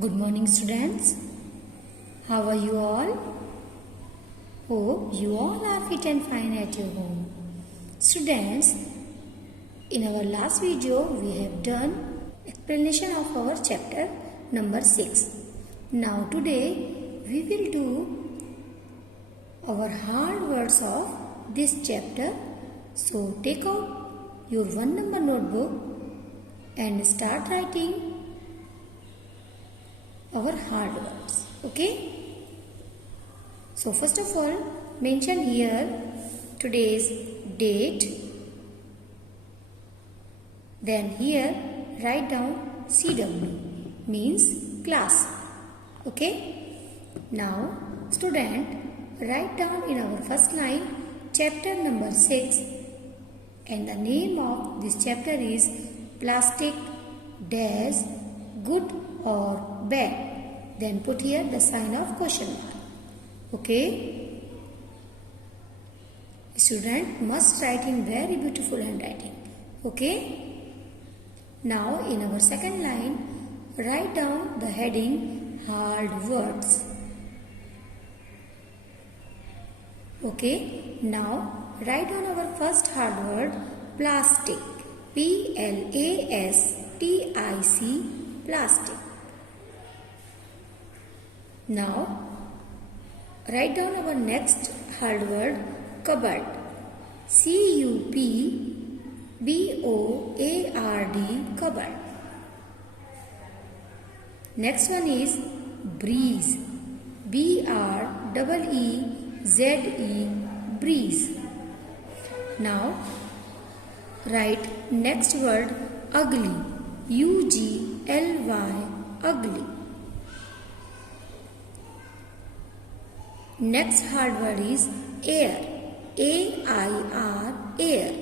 Good morning, students. How are you all? Hope you all are fit and fine at your home. Students, in our last video, we have done explanation of our chapter number 6. Now today, we will do our hard words of this chapter. So take out your 1 number notebook and start writing our hard words. Okay? So first of all, mention here today's date. Then here write down CW, means class. Okay? Now student, write down in our first line chapter number 6, and the name of this chapter is Plastic dash good or bad. Then put here the sign of question mark. Okay? Student must write in very beautiful handwriting. Okay? Now in our second line, write down the heading hard words. Okay? Now write down our first hard word plastic. P-L-A-S-T-I-C, plastic. Now write down our next hard word cupboard. C-U-P-B-O-A-R-D, cupboard. Next one is breeze. B-R-E-E-Z-E, breeze. Now write next word ugly. U-G-L-Y, ugly. Next hard word is air. A-I-R, air.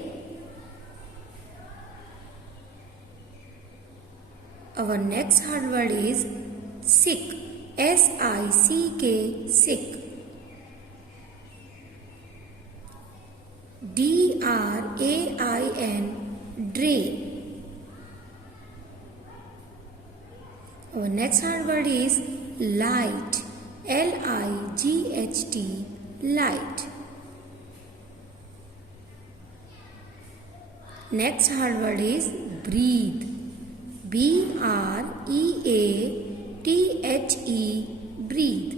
Our next hard word is sick. S-I-C-K, sick. D-R-A-I-N, drain. Our next hard word is light. L-I-G-H-T, light. Next hard word is breathe. B-R-E-A-T-H-E, breathe.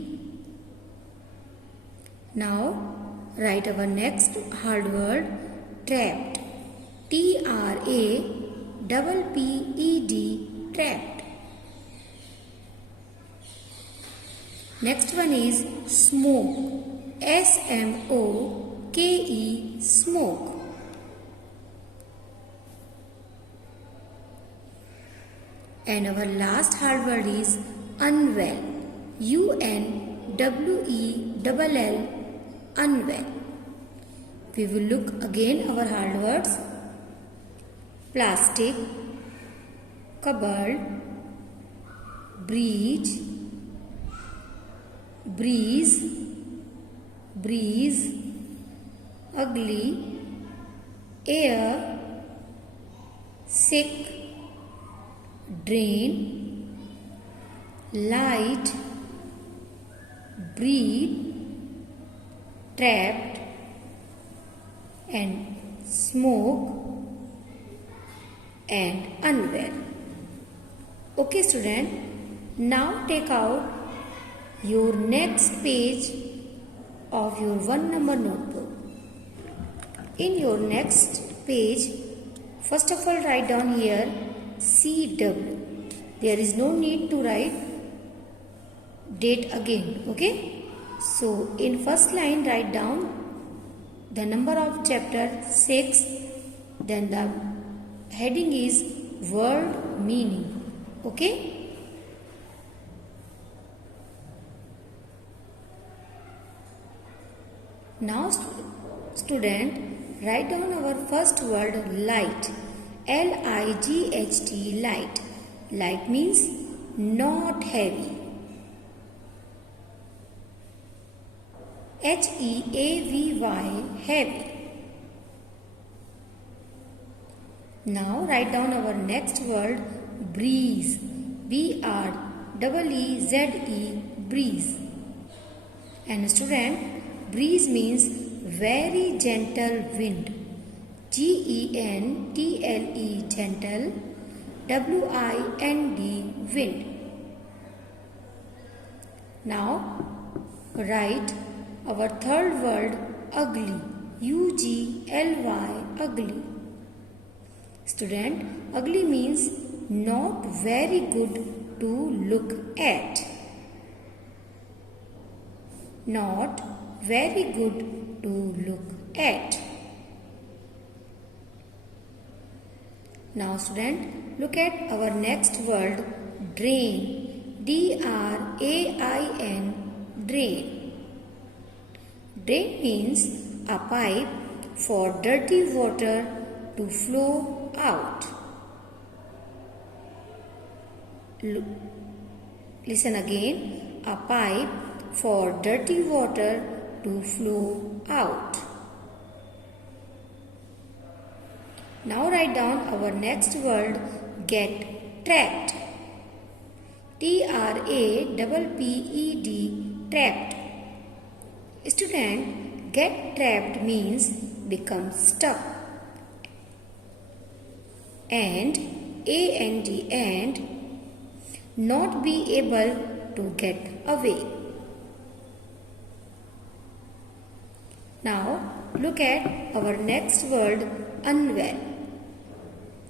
Now write our next hard word trapped. T-R-A-P-P-E-D, trapped. Next one is smoke. S-M-O-K-E, smoke. And our last hard word is unwell. U-N-W-E-L-L, unwell. We will look again our hard words. Plastic, cupboard, breeze, breeze, ugly, air, sick, drain, light, breathe, trapped, and smoke, and unwell. Okay, student. Now take out your next page of your 1 number notebook. In your next page, first of all write down here CW. There is no need to write date again. Okay? So in first line write down the number of chapter 6. Then the heading is word meaning. Okay? Now student, write down our first word light. L-I-G-H-T, light. Light means not heavy. H-E-A-V-Y, heavy. Now write down our next word breeze. B-R B-R-E-E-Z-E, breeze. And student, breeze means very gentle wind. G-E-N-T-L-E, gentle. W-I-N-D, wind. Now write our third word, ugly. U-G-L-Y, ugly. Student, ugly means not very good to look at. Not very good to look at. Now student, look at our next word, drain. D-R-A-I-N, drain. Drain means a pipe for dirty water to flow out. Listen again, a pipe for dirty water to flow out. Now write down our next word, get trapped. T-R-A-P-P-E-D, trapped. Student, get trapped means become stuck. And A-N-D, and not be able to get away. Now look at our next word, unwell.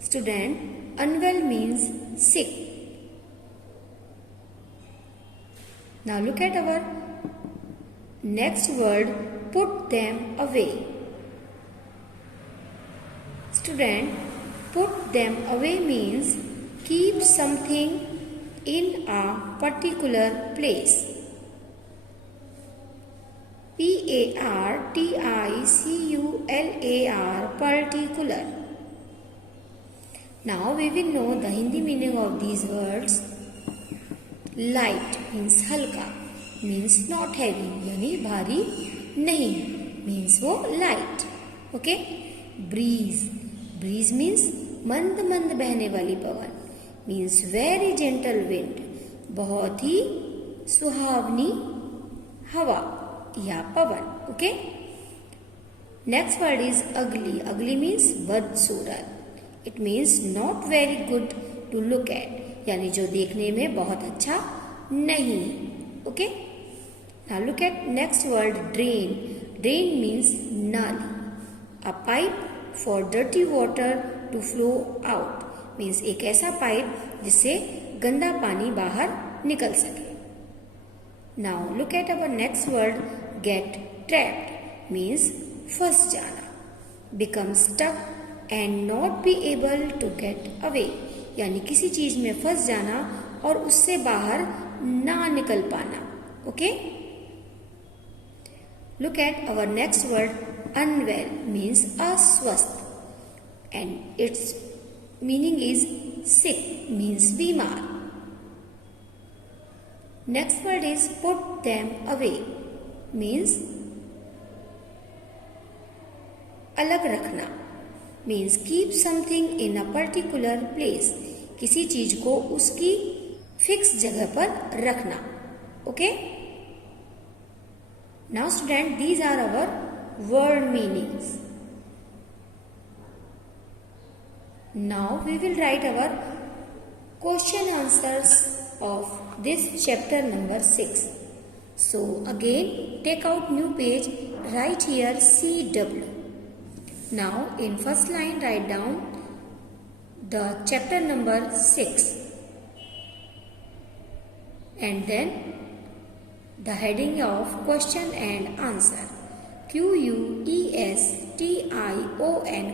Student, unwell means sick. Now look at our next word, put them away. Student, put them away means keep something in a particular place. P-A-R-T-I-C-U-L-A-R, particular. Now we will know the Hindi meaning of these words. Light means halka, means not heavy, यानी भारी नहीं, means वो light. Okay? Breeze. Breeze means मंद मंद बहने वाली पवन, means very gentle wind, बहुत ही सुहावनी हवा या पवन. Okay? Next word is ugly. Ugly means बदसूरत. It means not very good to look at, यानी जो देखने में बहुत अच्छा नहीं. Okay? Now look at next word, drain. Drain means nali. A pipe for dirty water to flow out. Means एक ऐसा पाइप जिससे गंदा पानी बाहर निकल सके. Now look at our next word, get trapped. Means फंस जाना. Become stuck and not be able to get away. यानी किसी चीज में फंस जाना और उससे बाहर ना निकल पाना. Okay? Look at our next word, unwell means अस्वस्थ, and its meaning is sick, means बीमार. Next word is put them away, means अलग रखना, means keep something in a particular place. किसी चीज को उसकी फिक्स जगह पर रखना. Okay? Now student, these are our word meanings. Now we will write our question answers of this chapter number 6. So again, take out new page, write here CW. Now in first line write down the chapter number 6 and then the heading of question and answer. Q-U-E-S-T-I-O-N,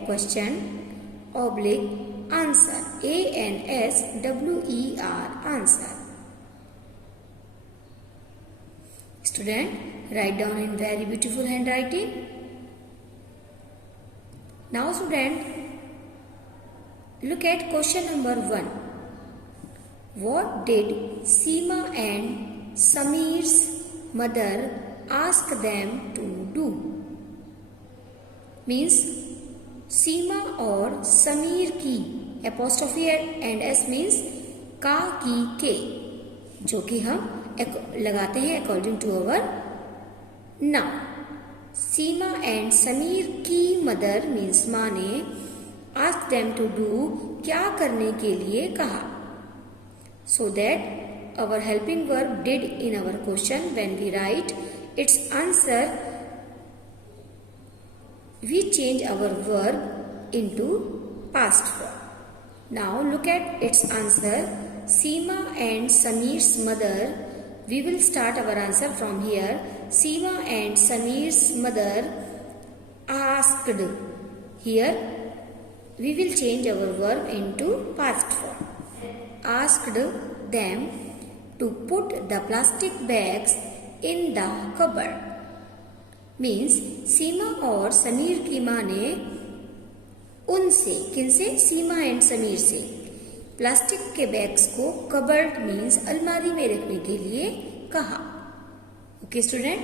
question, oblique, answer, A-N-S-W-E-R, answer. Student, write down in very beautiful handwriting. Now student, look at question number 1. What did Seema and Sameer's mother ask them to do? Means Seema और समीर की, apostrophe and S means का की के, जो कि हम लगाते हैं according to our noun. Seema and Sameer की मदर मीन्स माँ ने आस्क देम टू डू क्या करने के लिए कहा। So that our helping verb did in our question when we write its answer we change our verb into past form. Now look at its answer. Seema and Sameer's mother. We will start our answer from here. Seema and Sameer's mother asked. Here we will change our verb into past form. Asked them to put the plastic bags in the cupboard. Means Seema और समीर की माँ ने उनसे, किनसे, सीमा and Sameer से, plastic के bags को cupboard means अलमारी में रखने के लिए कहा। Okay student,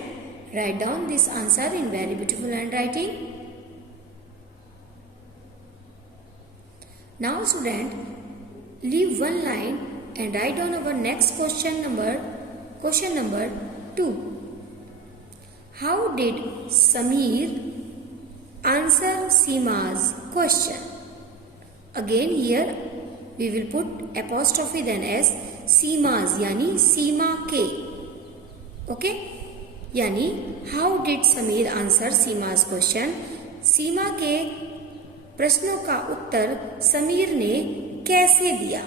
write down this answer in very beautiful hand writing. Now student, leave one line and write down our next question number 2. How did Sameer answer Seema's question? Again here we will put apostrophe then as Seema's यानी सीमा के। Okay, यानी how did Sameer answer Seema's question? सीमा के प्रश्नों का उत्तर समीर ने कैसे दिया?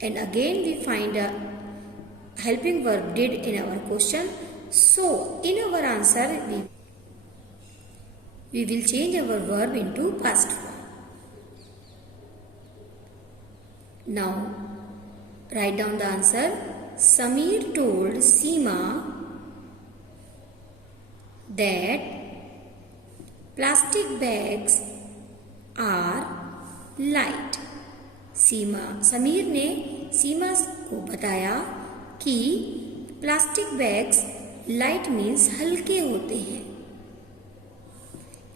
And again we find a helping verb did in our question. So, in our answer, we will change our verb into past form. Now, write down the answer. Sameer told Seema that plastic bags are light. Sameer ने सीमा को बताया कि plastic bags light means हल्के होते हैं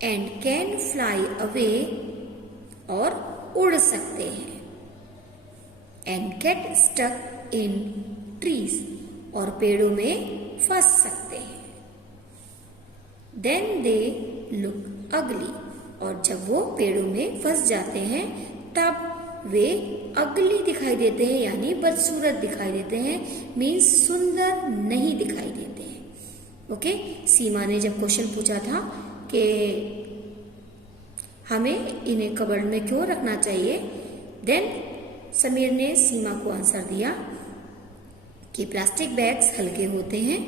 and can fly away और उड़ सकते हैं and get stuck in trees और पेड़ों में फंस सकते हैं। देन दे लुक अगली और जब वो पेड़ों में फंस जाते हैं तब वे अगली दिखाई देते हैं यानी बदसूरत दिखाई देते हैं, मीन्स सुंदर नहीं दिखाई देते हैं। ओके, सीमा ने जब क्वेश्चन पूछा था कि हमें इन्हें कबर्ड में क्यों रखना चाहिए, देन समीर ने सीमा को आंसर दिया कि प्लास्टिक बैग्स हल्के होते हैं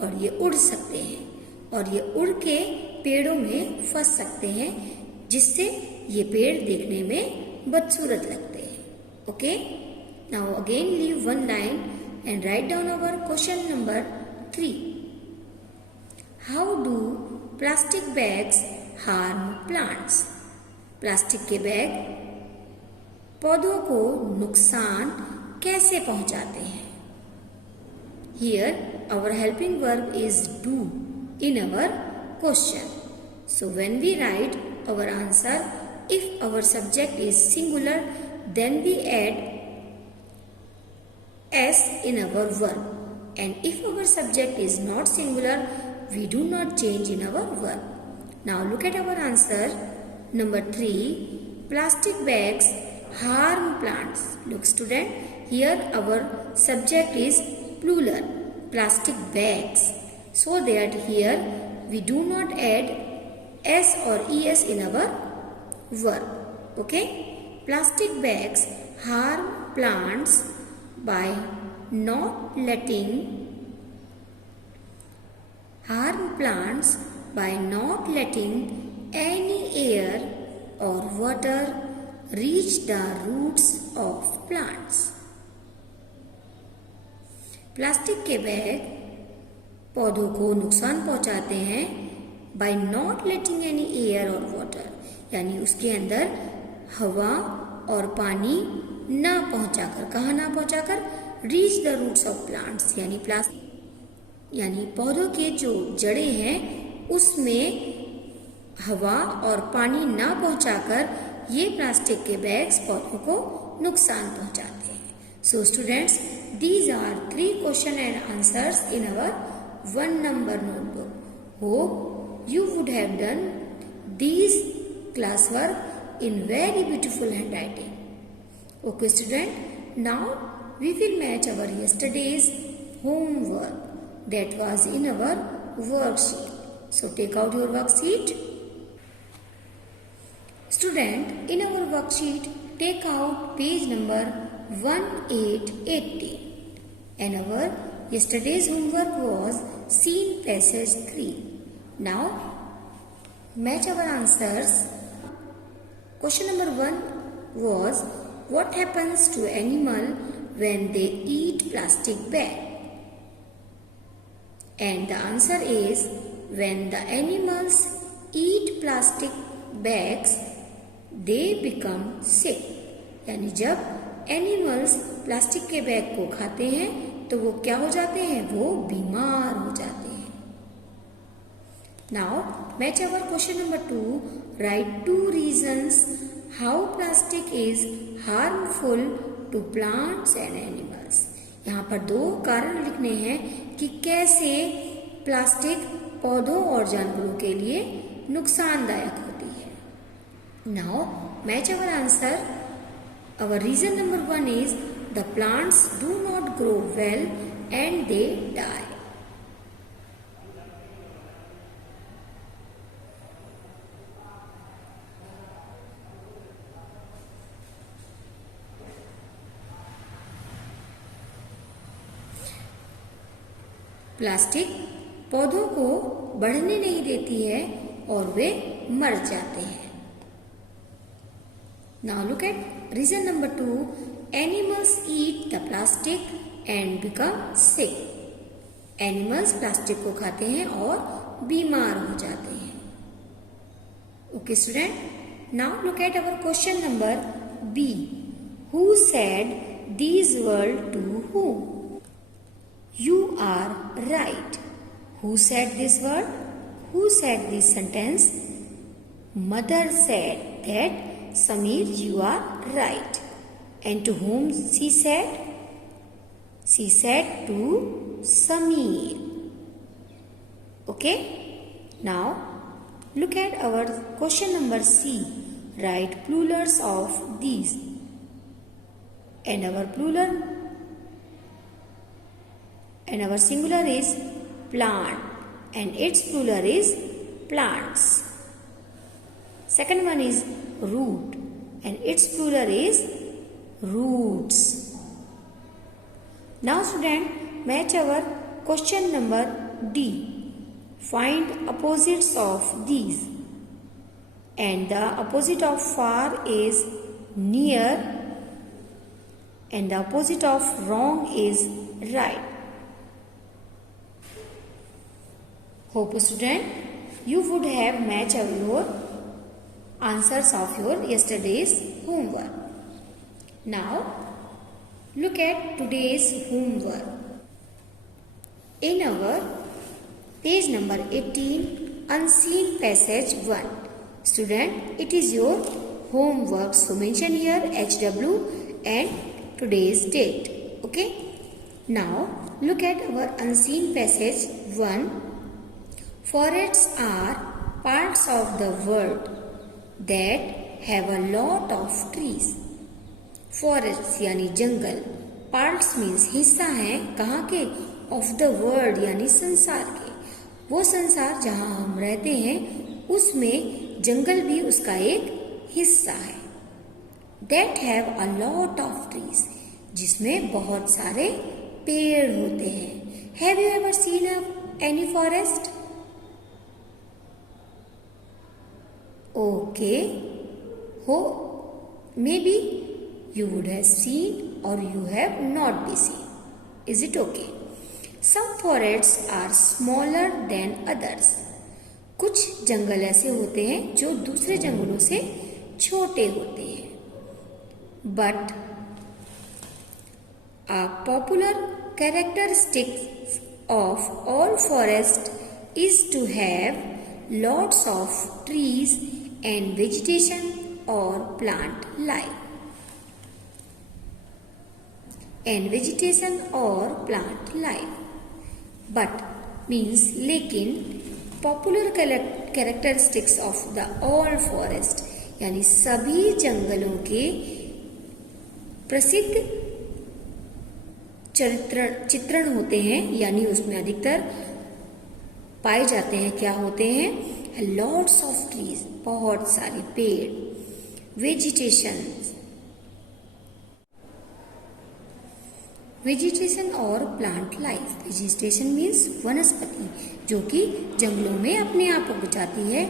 और ये उड़ सकते हैं और ये उड़ के पेड़ों में फंस सकते हैं जिससे ये पेड़ देखने में बदसूरत लगते हैं। Okay, now again leave one line and write down our question number 3. How do plastic bags harm plants? Plastic के बैग पौधों को नुकसान कैसे पहुंचाते हैं? Here our helping verb is do in our question. So when we write our answer, if our subject is singular, then we add s in our verb, and if our subject is not singular, we do not change in our verb. Now look at our answer number 3. Plastic bags harm plants. Look student, here our subject is plural, plastic bags, so that here we do not add s or es in our verb. Okay, plastic bags harm plants by not letting any air or water reach the roots of plants. Plastic के bag पौधों को नुकसान पहुंचाते हैं by not letting any air or water, यानी उसके अंदर हवा और पानी ना पहुंचाकर, कहाँ ना पहुंचाकर, reach the roots of plants, यानी पौधों के जो जड़ें हैं उसमें हवा और पानी ना पहुंचाकर ये प्लास्टिक के बैग्स पौधों को नुकसान पहुंचाते हैं। So students, these are 3 question and answers in our 1 number notebook. Hope you would have done these classwork in very beautiful handwriting. Okay student, now we will match our yesterday's homework that was in our worksheet. So take out your worksheet. Student, in our worksheet, take out page number 1880. And our yesterday's homework was scene passage 3. Now, match our answers. Question number 1 was, what happens to animal when they eat plastic bag? And the answer is, when the animals eat plastic bags, they become sick. यानी जब animals plastic के bag को खाते हैं तो वो क्या हो जाते हैं? वो बीमार हो जाते हैं. Now match our question number 2. Write 2 reasons how plastic is harmful to plants and animals. यहाँ पर 2 कारण लिखने हैं कि कैसे प्लास्टिक पौधों और जानवरों के लिए नुकसानदायक होती है. Now match our answer. Our reason number 1 is, the plants do not grow well and they die. Plastic पौधों को बढ़ने नहीं देती है और वे मर जाते हैं. Now look at reason number 2. Animals eat the plastic and become sick. Animals plastic को खाते हैं और बीमार हो जाते हैं. Okay student. Now look at our question number B. Who said these words to whom? You are right. Who said this word? Who said this sentence? Mother said that, Sameer, you are right. And to whom she said? She said to Sameer. Okay? Now, look at our question number C. Write plurals of these. And our plural and our singular is plant. And its plural is plants. Second one is root, and its plural is roots. Now student, match our question number D. Find opposites of these. And the opposite of far is near, and the opposite of wrong is right. Hope student, you would have matched your answers of your yesterday's homework. Now look at today's homework. In our page number 18, unseen passage 1. Student, it is your homework. So mention here HW and today's date. Okay. Now look at our unseen passage 1. Forests are parts of the world that have a lot of trees. Forests यानी जंगल, parts means हिस्सा है कहाँ के? Of the world यानी संसार के. वो संसार जहाँ हम रहते हैं उसमें जंगल भी उसका एक हिस्सा है. That have a lot of trees, जिसमें बहुत सारे पेड़ होते हैं. Have you ever seen any forest? Okay. Maybe you would have seen or you have not been seen. Is it okay? Some forests are smaller than others. कुछ जंगल ऐसे होते हैं जो दूसरे जंगलों से छोटे होते हैं. But a popular characteristic of all forests is to have lots of trees and vegetation or plant life. and vegetation or plant life. But means लेकिन popular characteristics of the all forest यानी सभी जंगलों के प्रसिद्ध चित्रण होते हैं, यानी उसमें अधिकतर पाए जाते हैं क्या होते हैं? लॉट्स ऑफ ट्रीज, बहुत सारे पेड़, वेजिटेशन और प्लांट लाइफ। वेजिटेशन मीन्स वनस्पति जो कि जंगलों में अपने आप उग जाती है,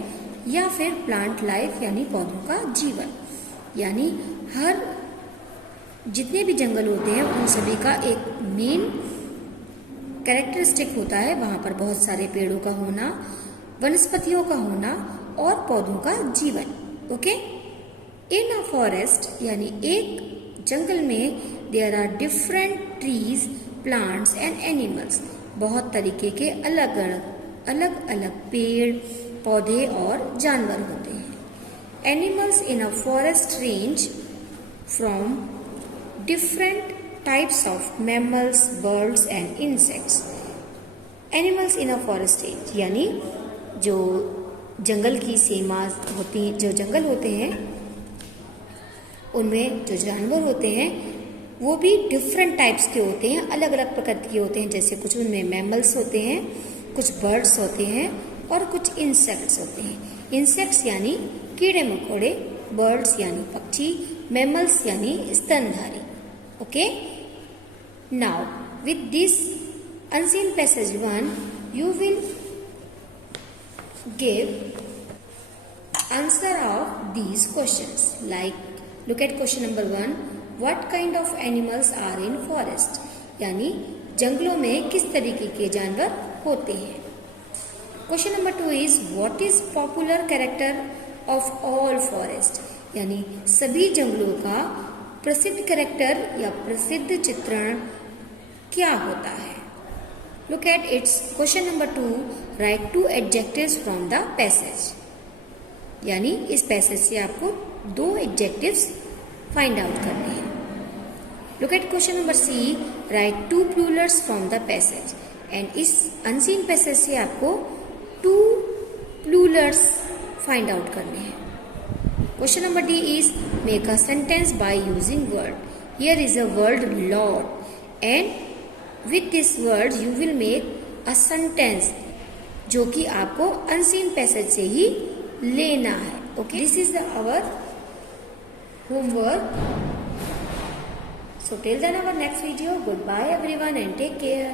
या फिर प्लांट लाइफ यानी पौधों का जीवन, यानी हर जितने भी जंगल होते हैं उन सभी का एक मेन कैरेक्टरिस्टिक होता है, वहां पर बहुत सारे पेड़ों का होना, वनस्पतियों का होना और पौधों का जीवन। ओके, इन अ फॉरेस्ट यानी एक जंगल में there are different trees, plants and animals, बहुत तरीके के अलग अलग पेड़, पौधे और जानवर होते हैं। Animals in a forest range from different types of mammals, birds and insects. Animals in a forest range यानी जो जंगल की सीमा होती, जो जंगल होते हैं उनमें जो जानवर होते हैं वो भी डिफरेंट टाइप्स के होते हैं, अलग अलग प्रकृति के होते हैं। जैसे कुछ उनमें मैमल्स होते हैं, कुछ बर्ड्स होते हैं और कुछ इंसेक्ट्स होते हैं। इंसेक्ट्स यानी कीड़े मकोड़े, बर्ड्स यानी पक्षी, मैमल्स यानी स्तनधारी। Okay, now with this unseen passage 1 you will give answer of these questions. Like look at question number 1, what kind of animals are in forest, यानी जंगलों में किस तरीके के जानवर होते हैं। Question number 2 is what is popular character of all forest, यानी सभी जंगलों का प्रसिद्ध कैरेक्टर या प्रसिद्ध चित्रण क्या होता है। Look at its question number 2, right 2 adjectives from the passage, यानी इस पैसेज से आपको 2 एडजेक्टिव्स फाइंड आउट करने हैं। Look at question number C, write 2 plurals from the passage, and इस अनसीन पैसेज से आपको 2 प्लूरल्स फाइंड आउट करने हैं। Question number D is make a sentence by using word. Here is a word lot, and with this word you will make a sentence जो कि आपको unseen passage से ही लेना है। Okay, this is our homework. So till then our next video. Goodbye everyone and take care.